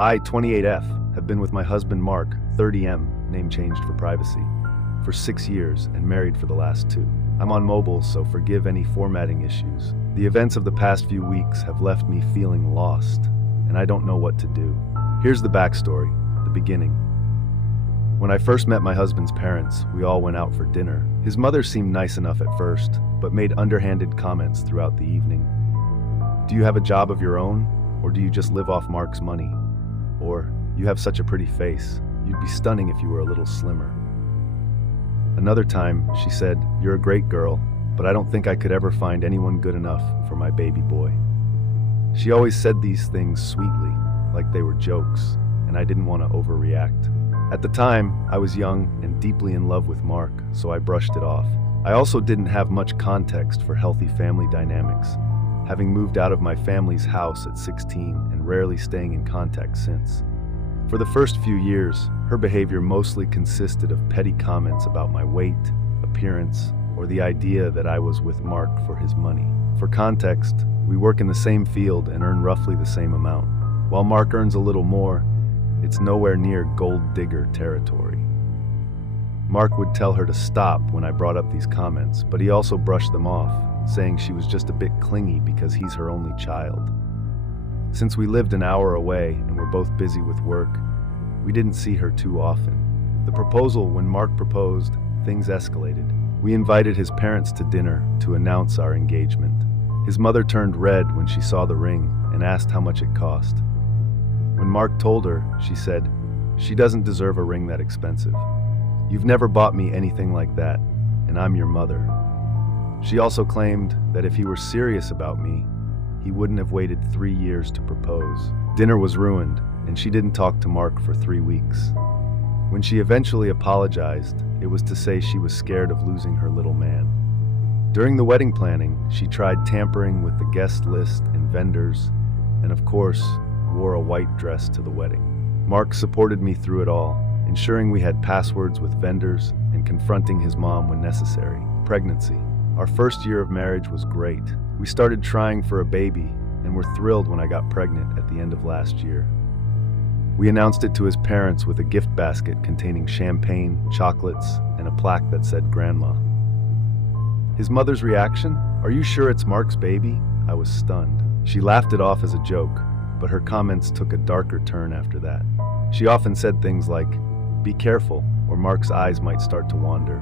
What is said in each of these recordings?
I, 28F, have been with my husband Mark, 30M, name changed for privacy, for 6 years and married for the last 2. I'm on mobile, so forgive any formatting issues. The events of the past few weeks have left me feeling lost, and I don't know what to do. Here's the backstory, the beginning. When I first met my husband's parents, we all went out for dinner. His mother seemed nice enough at first, but made underhanded comments throughout the evening. Do you have a job of your own, or do you just live off Mark's money? Or, you have such a pretty face, you'd be stunning if you were a little slimmer. Another time, she said, you're a great girl, but I don't think I could ever find anyone good enough for my baby boy. She always said these things sweetly, like they were jokes, and I didn't want to overreact. At the time, I was young and deeply in love with Mark, so I brushed it off. I also didn't have much context for healthy family dynamics, having moved out of my family's house at 16 and rarely staying in contact since. For the first few years, her behavior mostly consisted of petty comments about my weight, appearance, or the idea that I was with Mark for his money. For context, we work in the same field and earn roughly the same amount. While Mark earns a little more, it's nowhere near gold digger territory. Mark would tell her to stop when I brought up these comments, but he also brushed them off, saying she was just a bit clingy because he's her only child. Since we lived an hour away and were both busy with work, we didn't see her too often. When Mark proposed, things escalated. We invited his parents to dinner to announce our engagement. His mother turned red when she saw the ring and asked how much it cost. When Mark told her, she said, "She doesn't deserve a ring that expensive. You've never bought me anything like that, and I'm your mother." She also claimed that if he were serious about me, he wouldn't have waited 3 years to propose. Dinner was ruined, and she didn't talk to Mark for 3 weeks. When she eventually apologized, it was to say she was scared of losing her little man. During the wedding planning, she tried tampering with the guest list and vendors, and of course, wore a white dress to the wedding. Mark supported me through it all, ensuring we had passwords with vendors and confronting his mom when necessary. Pregnancy. Our first year of marriage was great. We started trying for a baby and were thrilled when I got pregnant at the end of last year. We announced it to his parents with a gift basket containing champagne, chocolates, and a plaque that said Grandma. His mother's reaction? "Are you sure it's Mark's baby?" I was stunned. She laughed it off as a joke, but her comments took a darker turn after that. She often said things like, "Be careful, or Mark's eyes might start to wander,"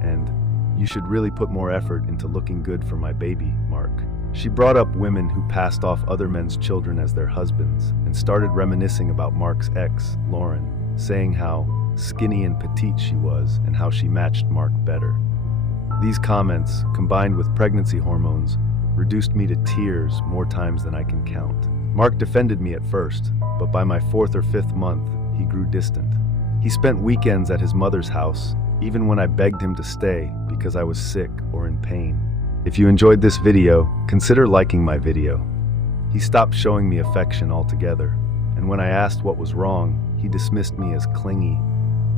and "You should really put more effort into looking good for my baby, Mark." She brought up women who passed off other men's children as their husbands and started reminiscing about Mark's ex, Lauren, saying how skinny and petite she was and how she matched Mark better. These comments, combined with pregnancy hormones, reduced me to tears more times than I can count. Mark defended me at first, but by my 4th or 5th month, he grew distant. He spent weekends at his mother's house, even when I begged him to stay because I was sick or in pain. If you enjoyed this video, consider liking my video. He stopped showing me affection altogether, and when I asked what was wrong, he dismissed me as clingy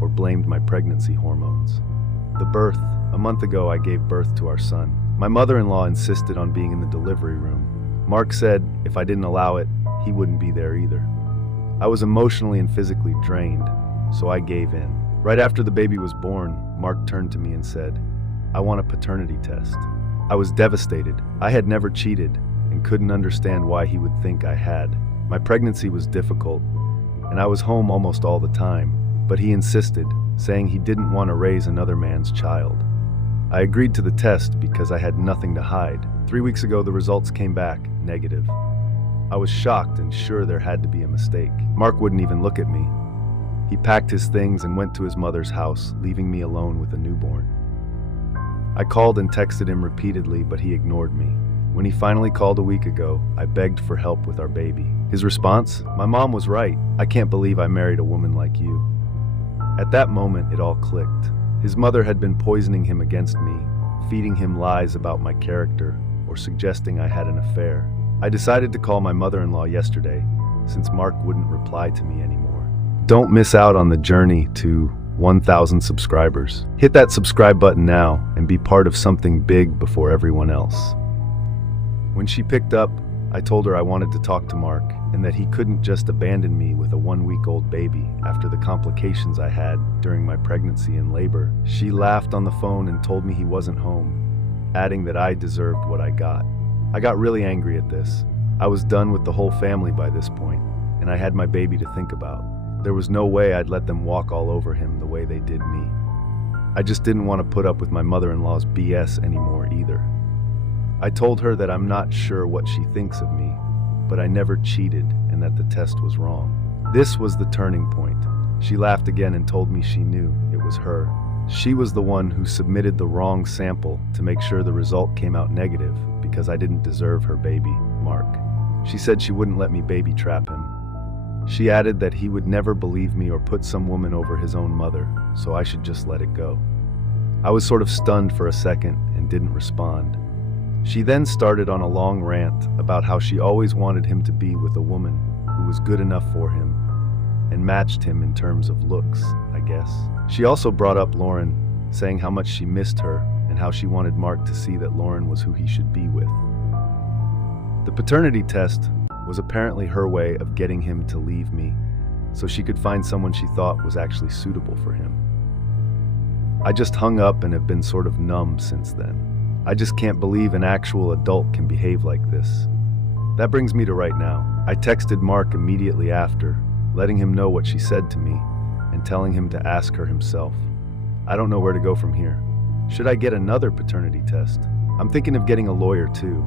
or blamed my pregnancy hormones. The birth. A month ago, I gave birth to our son. My mother-in-law insisted on being in the delivery room. Mark said if I didn't allow it, he wouldn't be there either. I was emotionally and physically drained, so I gave in. Right after the baby was born, Mark turned to me and said, "I want a paternity test." I was devastated. I had never cheated and couldn't understand why he would think I had. My pregnancy was difficult, and I was home almost all the time, but he insisted, saying he didn't want to raise another man's child. I agreed to the test because I had nothing to hide. 3 weeks ago, the results came back negative. I was shocked and sure there had to be a mistake. Mark wouldn't even look at me. He packed his things and went to his mother's house, leaving me alone with a newborn. I called and texted him repeatedly, but he ignored me. When he finally called a week ago, I begged for help with our baby. His response? "My mom was right. I can't believe I married a woman like you." At that moment, it all clicked. His mother had been poisoning him against me, feeding him lies about my character, or suggesting I had an affair. I decided to call my mother-in-law yesterday, since Mark wouldn't reply to me anymore. Don't miss out on the journey to 1,000 subscribers. Hit that subscribe button now and be part of something big before everyone else. When she picked up, I told her I wanted to talk to Mark, and that he couldn't just abandon me with a 1-week-old baby after the complications I had during my pregnancy and labor. She laughed on the phone and told me he wasn't home, adding that I deserved what I got. I got really angry at this. I was done with the whole family by this point, and I had my baby to think about. There was no way I'd let them walk all over him the way they did me. I just didn't want to put up with my mother-in-law's BS anymore either. I told her that I'm not sure what she thinks of me, but I never cheated and that the test was wrong. This was the turning point. She laughed again and told me she knew it was her. She was the one who submitted the wrong sample to make sure the result came out negative because I didn't deserve her baby, Mark. She said she wouldn't let me baby trap him. She added that he would never believe me or put some woman over his own mother, so I should just let it go. I was sort of stunned for a second and didn't respond. She then started on a long rant about how she always wanted him to be with a woman who was good enough for him and matched him in terms of looks, I guess. She also brought up Lauren, saying how much she missed her and how she wanted Mark to see that Lauren was who he should be with. The paternity test was apparently her way of getting him to leave me so she could find someone she thought was actually suitable for him. I just hung up and have been sort of numb since then. I just can't believe an actual adult can behave like this. That brings me to right now. I texted Mark immediately after, letting him know what she said to me and telling him to ask her himself. I don't know where to go from here. Should I get another paternity test? I'm thinking of getting a lawyer too,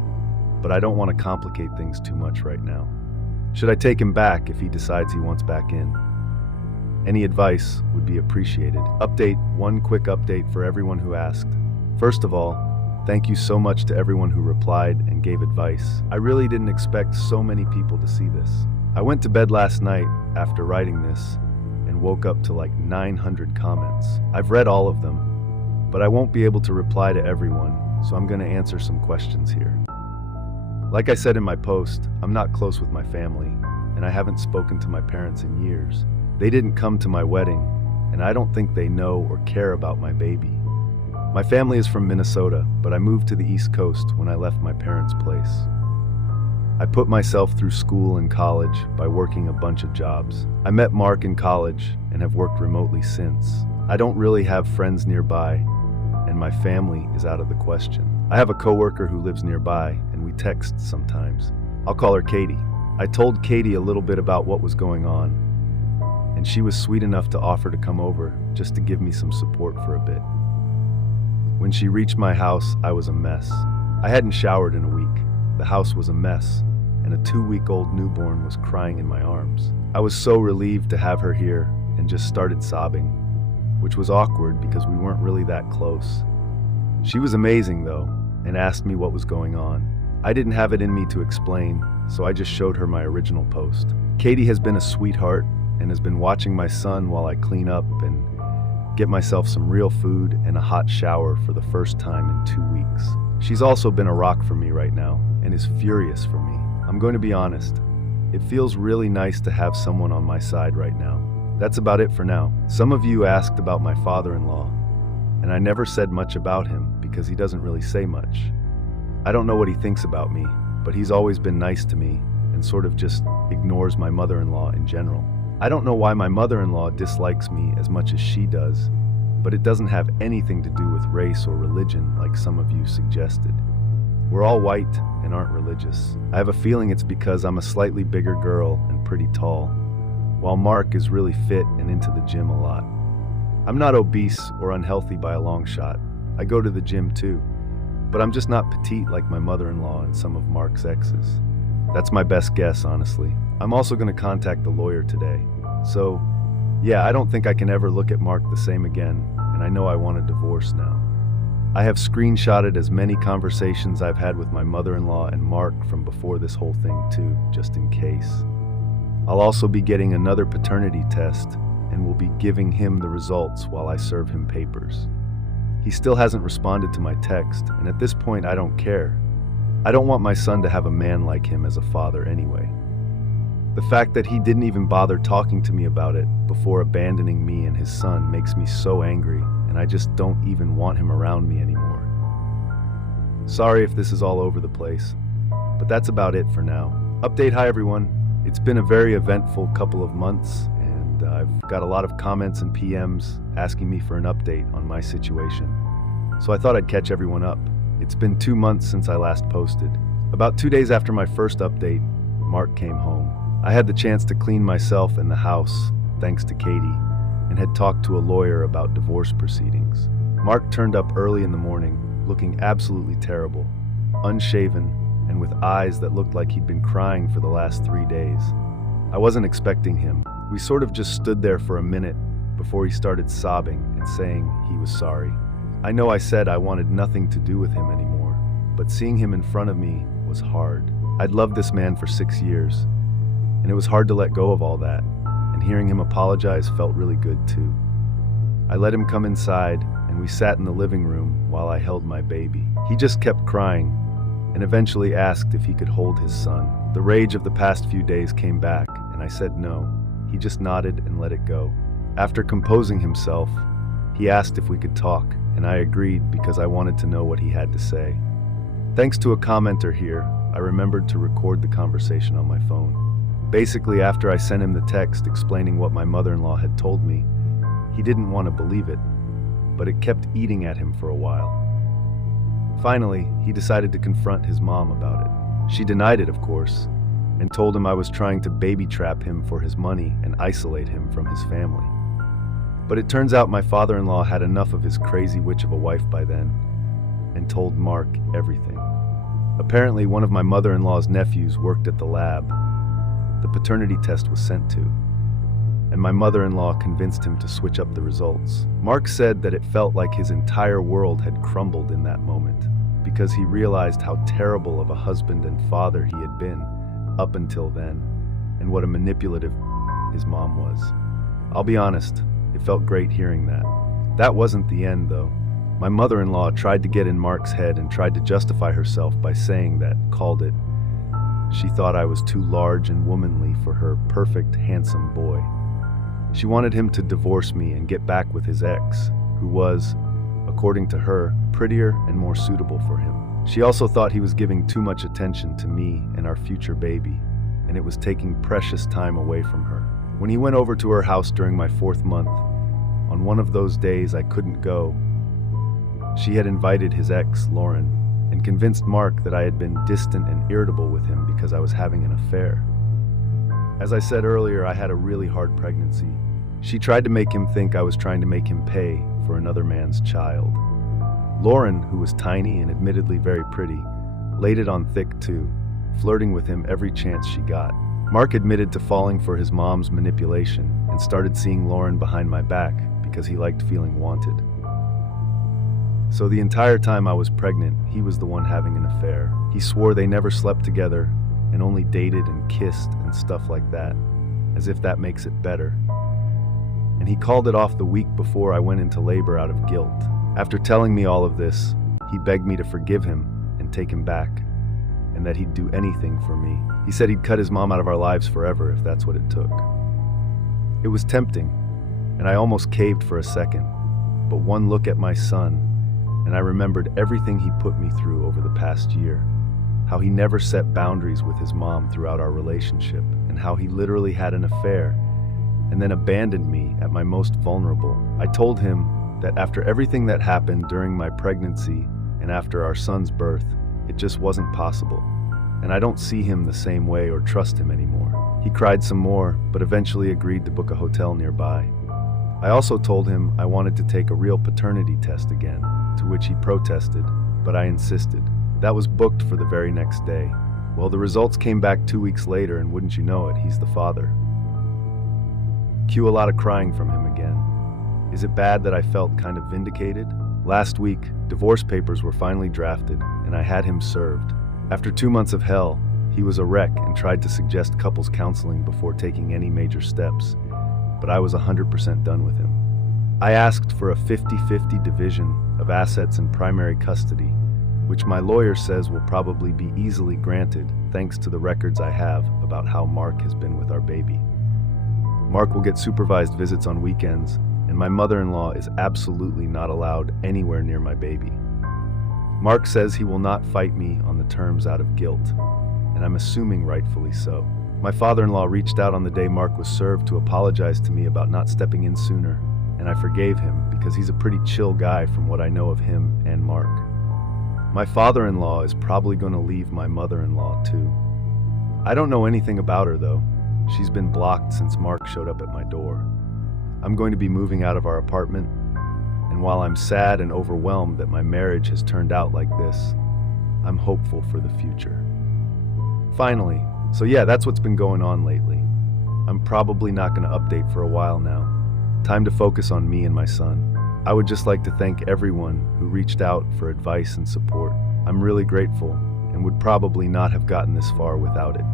but I don't want to complicate things too much right now. Should I take him back if he decides he wants back in? Any advice would be appreciated. One quick update for everyone who asked. First of all, thank you so much to everyone who replied and gave advice. I really didn't expect so many people to see this. I went to bed last night after writing this and woke up to like 900 comments. I've read all of them, but I won't be able to reply to everyone, so I'm going to answer some questions here. Like I said in my post, I'm not close with my family, and I haven't spoken to my parents in years. They didn't come to my wedding, and I don't think they know or care about my baby. My family is from Minnesota, but I moved to the East Coast when I left my parents' place. I put myself through school and college by working a bunch of jobs. I met Mark in college and have worked remotely since. I don't really have friends nearby, and my family is out of the question. I have a coworker who lives nearby, and we text sometimes. I'll call her Katie. I told Katie a little bit about what was going on, and she was sweet enough to offer to come over just to give me some support for a bit. When she reached my house, I was a mess. I hadn't showered in a week. The house was a mess, and a 2-week-old newborn was crying in my arms. I was so relieved to have her here and just started sobbing, which was awkward because we weren't really that close. She was amazing though, and asked me what was going on. I didn't have it in me to explain, so I just showed her my original post. Katie has been a sweetheart and has been watching my son while I clean up and get myself some real food and a hot shower for the first time in 2 weeks. She's also been a rock for me right now and is furious for me. I'm going to be honest. It feels really nice to have someone on my side right now. That's about it for now. Some of you asked about my father-in-law, and I never said much about him because he doesn't really say much. I don't know what he thinks about me, but he's always been nice to me and sort of just ignores my mother-in-law in general. I don't know why my mother-in-law dislikes me as much as she does, but it doesn't have anything to do with race or religion like some of you suggested. We're all white and aren't religious. I have a feeling it's because I'm a slightly bigger girl and pretty tall, while Mark is really fit and into the gym a lot. I'm not obese or unhealthy by a long shot. I go to the gym too, but I'm just not petite like my mother-in-law and some of Mark's exes. That's my best guess, honestly. I'm also going to contact the lawyer today. So, yeah, I don't think I can ever look at Mark the same again, and I know I want a divorce now. I have screenshotted as many conversations I've had with my mother-in-law and Mark from before this whole thing too, just in case. I'll also be getting another paternity test and will be giving him the results while I serve him papers. He still hasn't responded to my text, and at this point I don't care. I don't want my son to have a man like him as a father anyway. The fact that he didn't even bother talking to me about it before abandoning me and his son makes me so angry, and I just don't even want him around me anymore. Sorry if this is all over the place, but that's about it for now. Hi everyone. It's been a very eventful couple of months, and I've got a lot of comments and PMs asking me for an update on my situation. So I thought I'd catch everyone up. It's been 2 months since I last posted. About 2 days after my first update, Mark came home. I had the chance to clean myself and the house, thanks to Katie, and had talked to a lawyer about divorce proceedings. Mark turned up early in the morning, looking absolutely terrible, unshaven, and with eyes that looked like he'd been crying for the last 3 days. I wasn't expecting him. We sort of just stood there for a minute before he started sobbing and saying he was sorry. I know I said I wanted nothing to do with him anymore, but seeing him in front of me was hard. I'd loved this man for 6 years, and it was hard to let go of all that, and hearing him apologize felt really good too. I let him come inside, and we sat in the living room while I held my baby. He just kept crying, and eventually asked if he could hold his son. The rage of the past few days came back, and I said no. He just nodded and let it go. After composing himself, he asked if we could talk, and I agreed because I wanted to know what he had to say. Thanks to a commenter here, I remembered to record the conversation on my phone. Basically, after I sent him the text explaining what my mother-in-law had told me, he didn't want to believe it, but it kept eating at him for a while. Finally, he decided to confront his mom about it. She denied it, of course, and told him I was trying to baby trap him for his money and isolate him from his family. But it turns out my father-in-law had enough of his crazy witch of a wife by then, and told Mark everything. Apparently, one of my mother-in-law's nephews worked at the lab the paternity test was sent to, and my mother-in-law convinced him to switch up the results. Mark said that it felt like his entire world had crumbled in that moment, because he realized how terrible of a husband and father he had been up until then, and what a manipulative his mom was. I'll be honest, it felt great hearing that. That wasn't the end, though. My mother-in-law tried to get in Mark's head and tried to justify herself by saying that, she thought I was too large and womanly for her perfect, handsome boy. She wanted him to divorce me and get back with his ex, who was, according to her, prettier and more suitable for him. She also thought he was giving too much attention to me and our future baby, and it was taking precious time away from her. When he went over to her house during my 4th month, on one of those days I couldn't go, she had invited his ex, Lauren, and convinced Mark that I had been distant and irritable with him because I was having an affair. As I said earlier, I had a really hard pregnancy. She tried to make him think I was trying to make him pay for another man's child. Lauren, who was tiny and admittedly very pretty, laid it on thick too, flirting with him every chance she got. Mark admitted to falling for his mom's manipulation and started seeing Lauren behind my back because he liked feeling wanted. So the entire time I was pregnant, he was the one having an affair. He swore they never slept together and only dated and kissed and stuff like that, as if that makes it better. And he called it off the week before I went into labor out of guilt. After telling me all of this, he begged me to forgive him and take him back, and that he'd do anything for me. He said he'd cut his mom out of our lives forever if that's what it took. It was tempting, and I almost caved for a second, but one look at my son, and I remembered everything he put me through over the past year, how he never set boundaries with his mom throughout our relationship, and how he literally had an affair and then abandoned me at my most vulnerable. I told him that after everything that happened during my pregnancy and after our son's birth, it just wasn't possible, and I don't see him the same way or trust him anymore. He cried some more, but eventually agreed to book a hotel nearby. I also told him I wanted to take a real paternity test again, to which he protested, but I insisted. That was booked for the very next day. Well, the results came back 2 weeks later, and wouldn't you know it, he's the father. Cue a lot of crying from him again. Is it bad that I felt kind of vindicated? Last week, divorce papers were finally drafted, and I had him served. After 2 months of hell, he was a wreck and tried to suggest couples counseling before taking any major steps, but I was 100% done with him. I asked for a 50-50 division of assets in primary custody, which my lawyer says will probably be easily granted thanks to the records I have about how Mark has been with our baby. Mark will get supervised visits on weekends, and my mother-in-law is absolutely not allowed anywhere near my baby. Mark says he will not fight me on the terms out of guilt, and I'm assuming rightfully so. My father-in-law reached out on the day Mark was served to apologize to me about not stepping in sooner, and I forgave him because he's a pretty chill guy from what I know of him and Mark. My father-in-law is probably going to leave my mother-in-law too. I don't know anything about her though. She's been blocked since Mark showed up at my door. I'm going to be moving out of our apartment, and while I'm sad and overwhelmed that my marriage has turned out like this, I'm hopeful for the future. Finally, so yeah, that's what's been going on lately. I'm probably not going to update for a while now. Time to focus on me and my son. I would just like to thank everyone who reached out for advice and support. I'm really grateful and would probably not have gotten this far without it.